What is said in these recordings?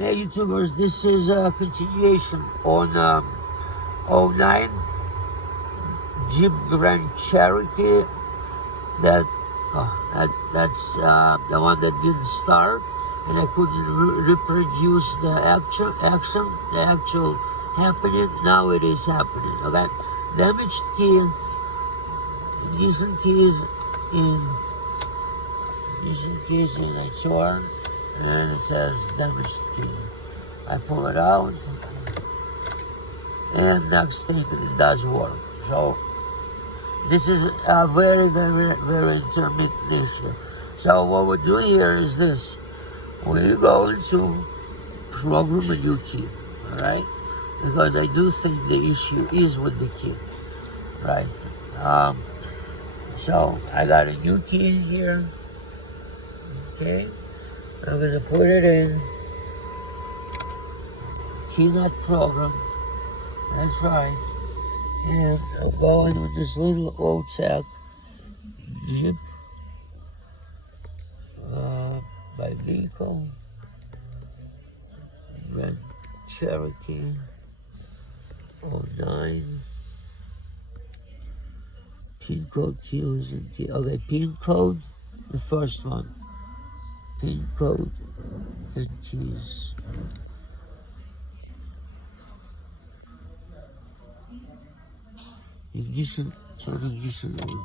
Hey YouTubers, this is a continuation on '09 Jeep Grand Cherokee. That's the one that didn't start, and I couldn't reproduce the actual happening. Now it is happening. Okay, damaged key, ignition keys in its one, and it says damaged key. I pull it out, and next thing it does work. So this is a very, very, very intermittent issue. So what we're doing here is this. We're going to program a new key, all right? Because I do think the issue is with the key, right? So I got a new key in here, okay? I'm gonna put it in. Key not programmed, that's right. And I'm going with this little old tech Jeep by vehicle, Grand Cherokee, '09. Pin code keys and key. Okay, pin code, the first one. Pin code and keys. Ignition, turn ignition on.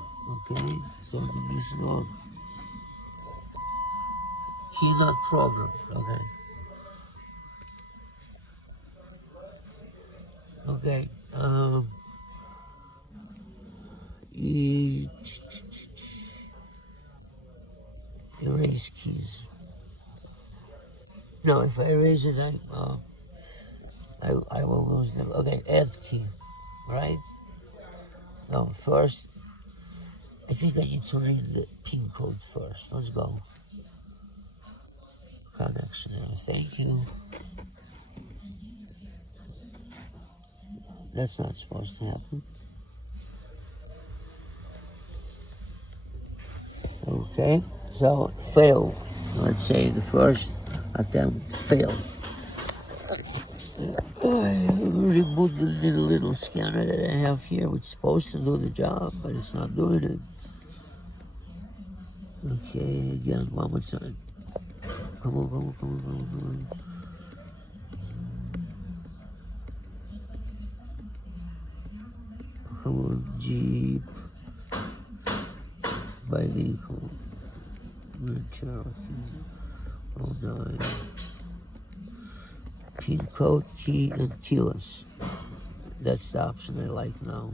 Okay, turn ignition on. Key not programmed. Okay. Okay. Erase keys. No, if I erase it, I will lose them. Okay, add key. Right? No, first, I think I need to read the pin code first. Let's go. Connection. Thank you. That's not supposed to happen. Okay, so failed. Let's say the first attempt failed. I removed the little scanner that I have here, which is supposed to do the job, but it's not doing it. Okay, again, one more time. Come on. Come on, Jeep by vehicle. Grand Cherokee. '09. Pin code, key, and keyless. That's the option I like now.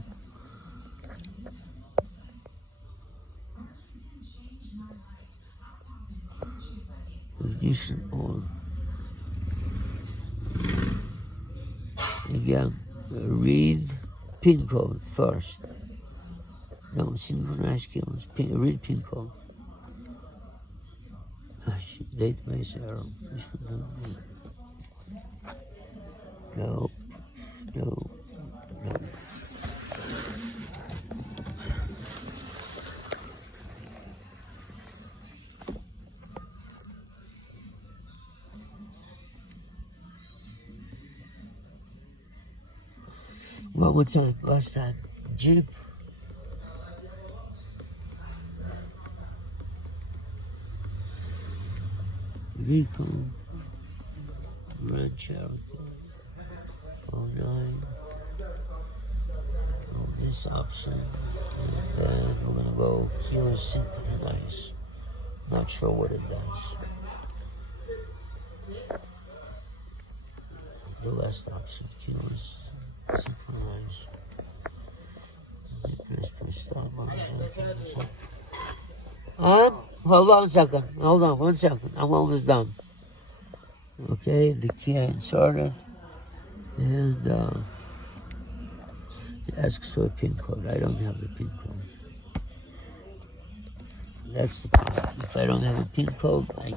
Ignition on. Again, read pin code first. No, synchronize keyless. Read pin code. Database error. No. 1 more time, last time. Jeep. Vehicle. Grand Cherokee. '09. This option. And then we're gonna go keyless synchronize. Not sure what it does. The last option, keyless synchronize. Hold on a second. Hold on 1 second. I'm almost done. Okay, the key I inserted. And it asks for a pin code. I don't have the pin code. That's the problem. If I don't have a pin code, I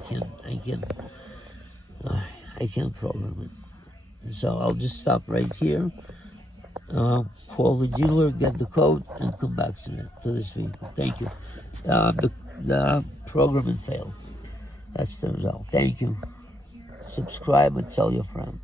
can't program it. So I'll just stop right here. Call the dealer, get the code, and come back to this vehicle. Thank you. The programming failed. That's the result. Thank you. subscribe and tell your friend.